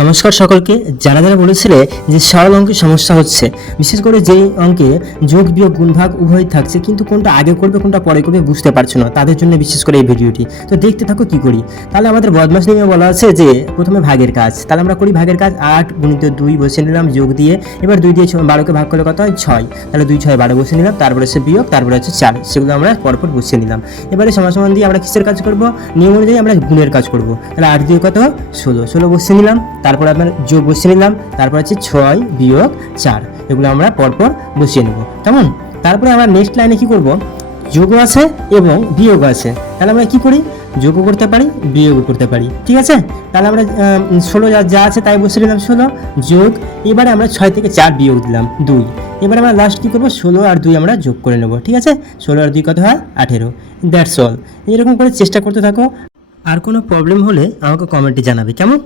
নমস্কার সকলকে। যারা যারা বলেছিলে যে সরল অঙ্কের সমস্যা হচ্ছে, বিশেষ করে যেই অঙ্কে যোগ বিয়োগ গুণভাগ উভয় থাকছে, কিন্তু কোনটা আগে করবে, কোনটা পরে করবে বুঝতে পারছ না। তাদের জন্য বিশেষ করে এই ভিডিওটি। তো দেখতে থাকো কি করি। তাহলে আমাদের বদমাস নিয়মে বলা আছে যে প্রথমে ভাগের কাজ। তাহলে আমরা করি ভাগের কাজ আট গুণিত দুই বসে নিলাম যোগ দিয়ে। এবার দুই দিয়ে বারোকে ভাগ করলে কত হয়? ছয়। তাহলে দুই, ছয়, বারো বসে নিলাম, তারপরে হচ্ছে বিয়োগ, তারপরে হচ্ছে চার। সেগুলো আমরা পরপর বসিয়ে নিলাম। এবারে সমান সমান দিয়ে আমরা কিসের কাজ করব? নিয়ম অনুযায়ী আমরা গুণের কাজ করব। তাহলে আট দিয়ে কত? ষোলো। ষোলো বসিয়ে নিলাম। তারপর আপনার যোগ বসিয়ে নিলাম, তারপর হচ্ছে ছয় বিয়োগ চার, এগুলো আমরা পরপর বসিয়ে নেব। কেমন? তারপরে আমরা নেক্সট লাইনে কি করব? যোগও আছে এবং বিয়োগ আছে। তাহলে আমরা কি করি? যোগও করতে পারি বিয়োগও করতে পারি। ঠিক আছে? তাহলে আমরা ষোলো যা যা আছে তাই বসে নিলাম ষোলো, যোগ, এবারে আমরা ছয় থেকে চার বিয়োগ দিলাম দুই। এবারে আমরা লাস্ট কী করব? ষোলো আর দুই আমরা যোগ করে নেব। ঠিক আছে? ষোলো আর দুই কত হয়? আঠেরো। দ্যাটস অল এরকম করে চেষ্টা করতে থাকো। আর কোনো প্রবলেম হলে আমাকে কমেন্টে জানাবে। কেমন?